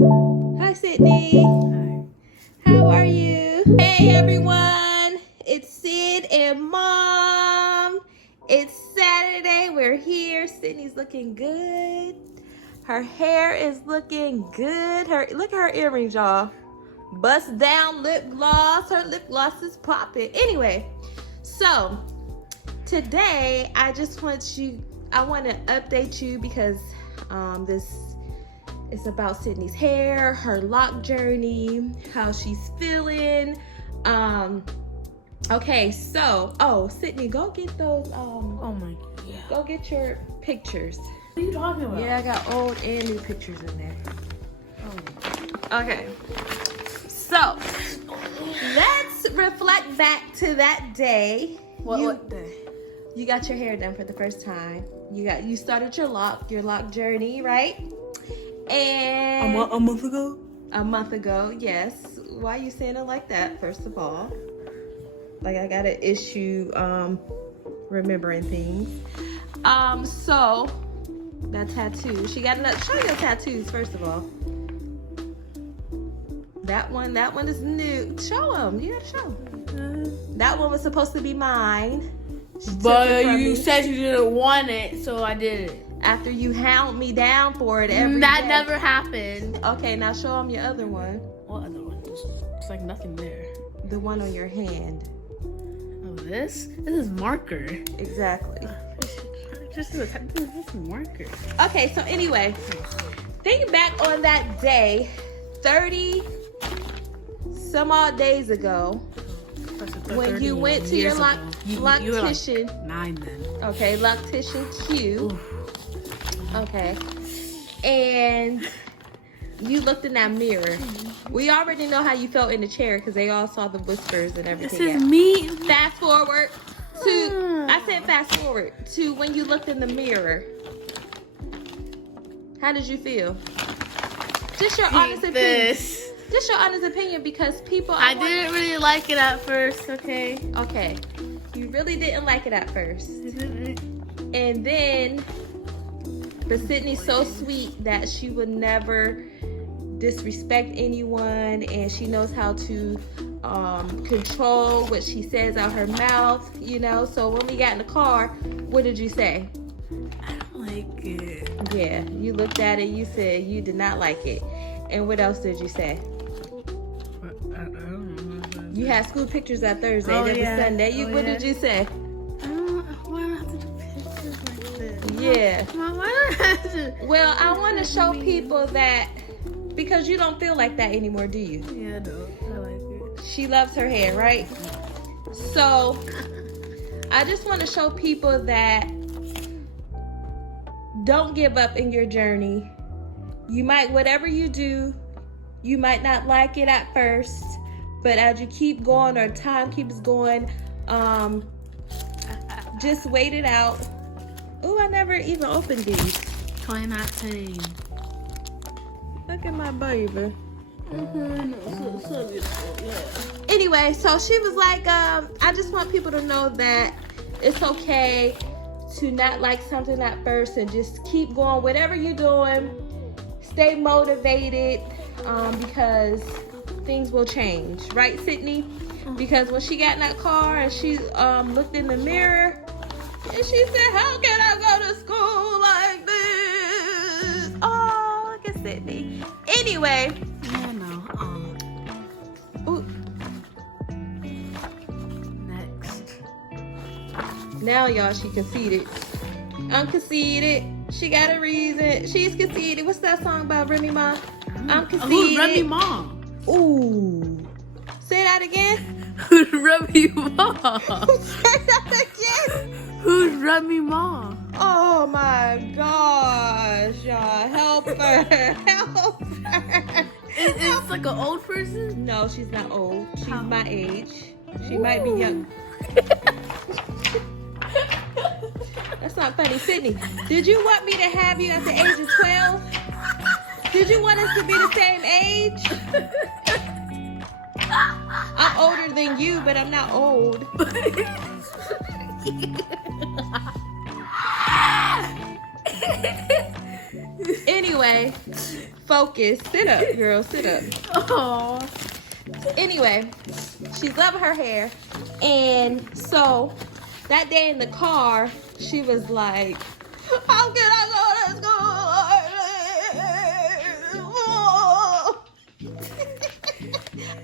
Hi, Sydney. Hi. How are you? Hey, everyone. It's Sid and Mom. It's Saturday. We're here. Sydney's looking good. Her hair is looking good. Look at her earrings, y'all. Bust down lip gloss. Her lip gloss is popping. Anyway, so today I want to update you because this is about Sydney's hair, her lock journey, how she's feeling. Okay, so Sydney, go get those Oh my god. go get your pictures. What are you talking about? Yeah, I got old and new pictures in there. Oh. Okay. So let's reflect back to that day. What day? You got your hair done for the first time. You started your lock journey, right? And A month ago? a month ago, yes. Why are you saying it like that, first of all? Like I got an issue remembering things. So that tattoo. She got another. Show your tattoos, first of all. That one is new. Show them. You gotta show 'em. That one was supposed to be mine. She took it But from you me said you didn't want it, so I did it. after you hound me down for it every That day. never happened. Okay, now show them your other one. What other one? It's like nothing there. The one on your hand. Oh, this? This is marker. Exactly. This is marker. Okay, so anyway, think back on that day, 30 some odd days ago, when you went to your loctician. 9 then. Okay, loctician Q. Oof. Okay. And you looked in that mirror. We already know how you felt in the chair because they all saw the whispers and everything. This is else. me. Fast forward to, I said fast forward to when you looked in the mirror. How did you feel? Just your honest opinion. This. Just your honest opinion because people. I didn't really like it at first, okay? Okay. You really didn't like it at first. And then, but Sydney's so sweet that she would never disrespect anyone, and she knows how to control what she says out her mouth, you know. So when we got in the car, what did you say? I don't like it. Yeah, you looked at it, you said you did not like it. And what else did you say? I don't know. You had school pictures that Thursday, Oh, that was yeah. Sunday. What did you say? Why do I have to do pictures like this? Yeah. Why do I have to? Well, I want to show people that, because you don't feel like that anymore, do you? Yeah, I don't. I like it. She loves her hair, right? So, I just want to show people that don't give up in your journey. You might, whatever you do, you might not like it at first, but as you keep going or time keeps going, just wait it out. Ooh, I never even opened these. 2019. Look at my baby. So beautiful, yeah. Anyway, so she was like, I just want people to know that it's okay to not like something at first and just keep going. Whatever you're doing, stay motivated, because things will change. Right, Sydney? Because when she got in that car and she looked in the mirror and she said, how can I go to school like this? Oh, look at Sydney. Anyway. No. Ooh. Next. Now, y'all, she conceded. I'm conceited. She got a reason. She's conceited. What's that song about Remy Ma? I'm conceited. Who's Remy Ma? Ooh. Say that again. Who's Remy Ma? Say that again. Who's Remy Ma? Oh my gosh, y'all. Help her. Help her. It's like an old person? No, she's not old. She's How? my age. She might be young. That's not funny. Sydney, did you want me to have you at the age of 12? Did you want us to be the same age? I'm older than you, but I'm not old. Anyway. anyway, focus. Sit up, girl. Sit up. Oh. Anyway, she's loving her hair. And so that day in the car, she was like, how can I go to school?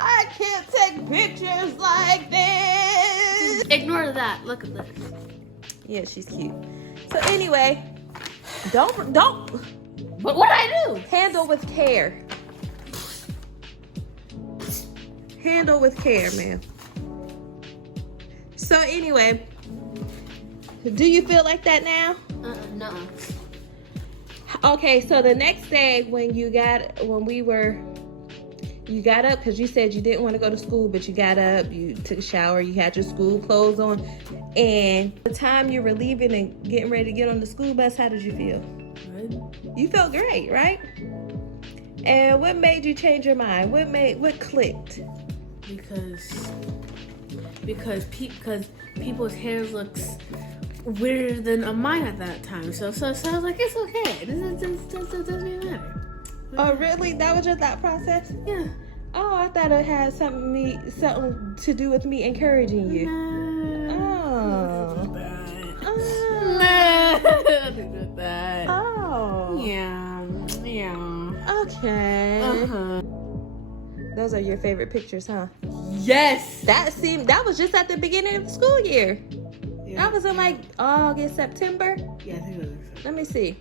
I can't take pictures like this. Ignore that. Look at this. Yeah, she's cute. So anyway, don't. What did I do? Handle with care. Handle with care, man. So anyway, do you feel like that now? No. Okay, so the next day when you got up, because you said you didn't want to go to school, but you got up, you took a shower, you had your school clothes on, and the time you were leaving and getting ready to get on the school bus, how did you feel? Good. You felt great, right? And what made you change your mind? What clicked? Because people's hair looks weirder than mine at that time. So I was like, it's okay. This doesn't even matter. Oh, really? That was your thought process? Yeah. Oh, I thought it had something to do with me encouraging you. Oh. Oh. Yeah. Okay. Uh-huh. Those are your favorite pictures, huh? Yes. That was just at the beginning of the school year. Yeah. That was in like August, September. Yeah, I think it was. Let me see.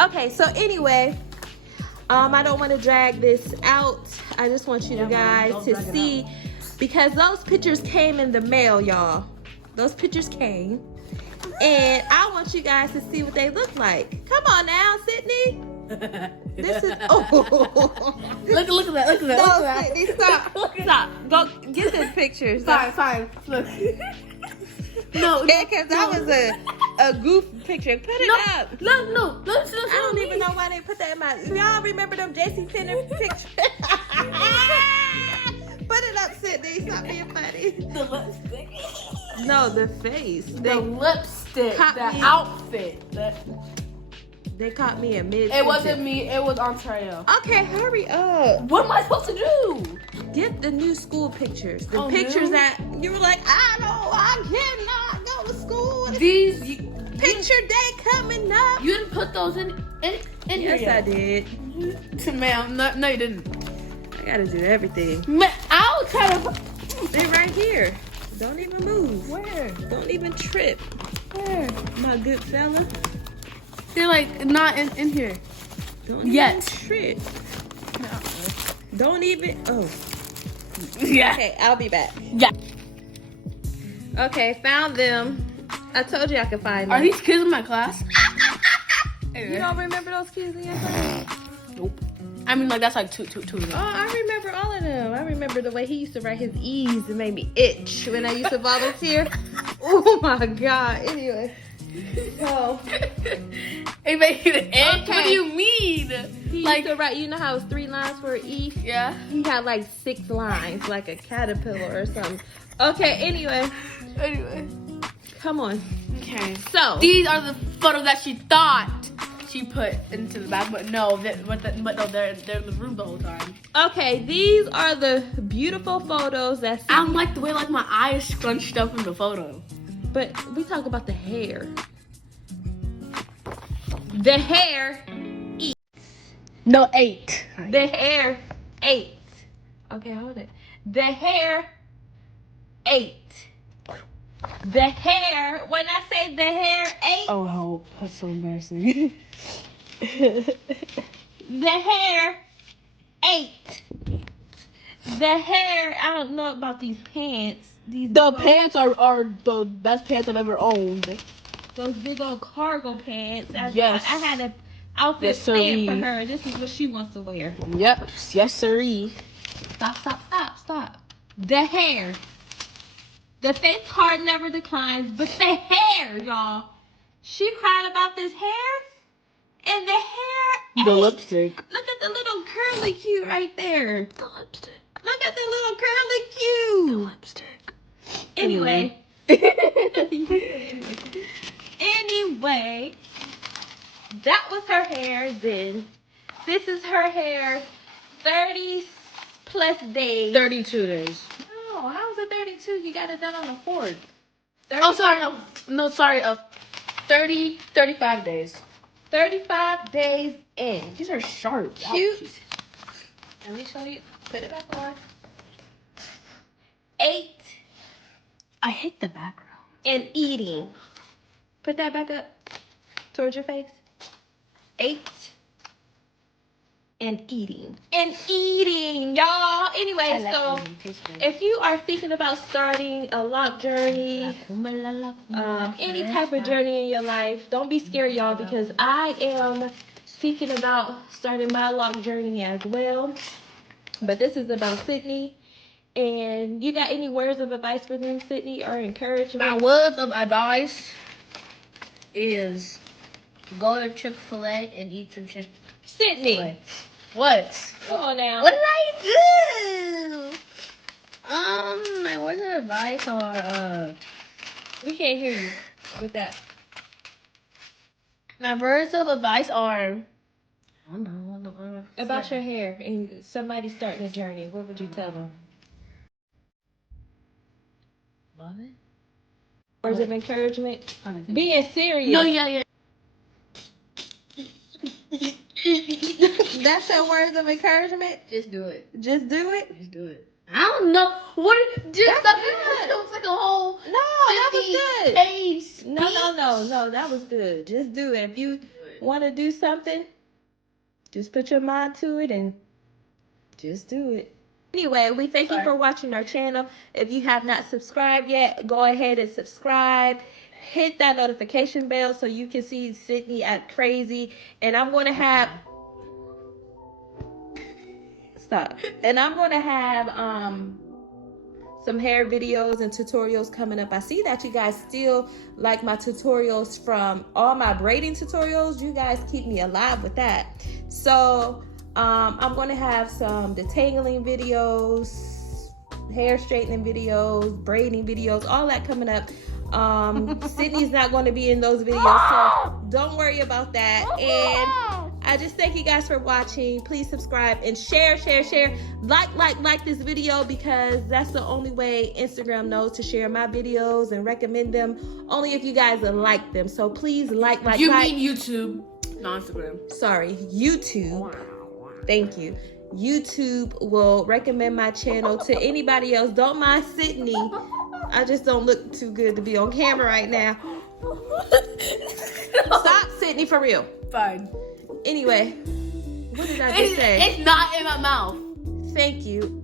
Okay, so anyway, I don't want to drag this out. I just want you guys to see, because those pictures came in the mail, y'all. Those pictures came, and I want you guys to see what they look like. Come on now, Sydney. This is Look at that. Look at that. No, Sydney, stop. Stop. Go get the pictures. Fine. Look. No. Yeah, because that was a goof picture. Put it up. No. I don't even know why they put that in my. Y'all remember them JC Penney pictures? Put it up, Sydney. Stop being funny. The lipstick. No, the face. The lipstick. caught The me. outfit. They caught me in mid. It wasn't me. It was Ontario. Okay, hurry up. What am I supposed to do? Get the new school pictures. The Oh, pictures new? that you were like, I cannot go to school. These. Picture day coming up. You didn't put those in here Yes, yet. I did. Ma'am, no, you didn't. I gotta do everything. I'll try to. They're right here. Don't even move. Where? Don't even trip. Where? My good fella. They're like not in here. Don't even Yes. trip. Don't even. Oh. Yeah. Okay, I'll be back. Yeah. Okay, found them. I told you I could find them. Are these kids in my class? You don't remember those kids in your class? Nope. I mean, like that's like two of them. Oh, I remember all of them. I remember the way he used to write his E's and made me itch when I used to volunteer. Oh my God. Anyway. So. It made you itch? Okay. What do you mean? He Like- used to write, you know how it's 3 lines for an E? Yeah. He had like 6 lines, like a caterpillar or something. Okay, anyway. Come on. Okay. So. These are the photos that she thought she put into the bag, but no, they're in the room the whole time. Okay, these are the beautiful photos that. I don't like the way like my eyes scrunched up in the photo. But we talk about the hair. The hair. No, 8. The hair 8. Okay, hold it. The hair 8. The hair. When I say the hair 8. Oh, help. That's so embarrassing. The hair 8. The hair. I don't know about these pants. The pants are the best pants I've ever owned. Those big old cargo pants. Yes. I had an outfit Yes, planned for sirree. her. This is what she wants to wear. Yep. Yes, sirree. Stop. The hair. The face card never declines, but the hair, y'all. She cried about this hair, and the hair. The ate. lipstick. Look at the little curly Q right there. The lipstick. Look at the little curly Q. Lipstick. Anyway. Anyway, that was her hair. Then this is her hair 30 plus days. 32 days. Oh, how was it 32? You got it done on the 4th. Oh, sorry. No, sorry. 35 days. 35 days in. These are sharp. Cute. Let me show you. Put it back on. 8 I hate the background. and eating. Put that back up towards your face. 8 and eating. And eating, y'all. Anyway, so if you are thinking about starting a lock journey, any type of journey in your life, don't be scared, y'all, because I am thinking about starting my lock journey as well. But this is about Sydney. And you got any words of advice for them, Sydney, or encouragement? My words of advice is go to Chick-fil-A and eat some chicken. Sydney. What? Come on now. What did I do? My words of advice are We can't hear you with that. my words of advice are I don't know. About your hair and somebody starting a journey, what would you tell them? Love it. Words of encouragement? Being serious. No, yeah. That's your words of encouragement? Just do it. Just do it? Just do it. I don't know. What? Just That's it was like a whole. No, that was good. Pace. No, that was good. Just do it. If you want to do something, just put your mind to it and just do it. Anyway, we thank you for watching our channel. If you have not subscribed yet, go ahead and subscribe. Hit that notification bell so you can see Sydney act crazy. And I'm going to have... Stop. And I'm going to have some hair videos and tutorials coming up. I see that you guys still like my tutorials from all my braiding tutorials. You guys keep me alive with that. So I'm going to have some detangling videos, hair straightening videos, braiding videos, all that coming up. Sydney's not going to be in those videos, so don't worry about that. And I just thank you guys for watching. Please subscribe and share. Like this video, because that's the only way Instagram knows to share my videos and recommend them. Only if you guys like them. So please like. You mean YouTube, not Instagram. Sorry, YouTube. Thank you. YouTube will recommend my channel to anybody else. Don't mind Sydney. I just don't look too good to be on camera right now. Stop, Sydney, for real. Fine. Anyway, what did I just say? It's not in my mouth. Thank you.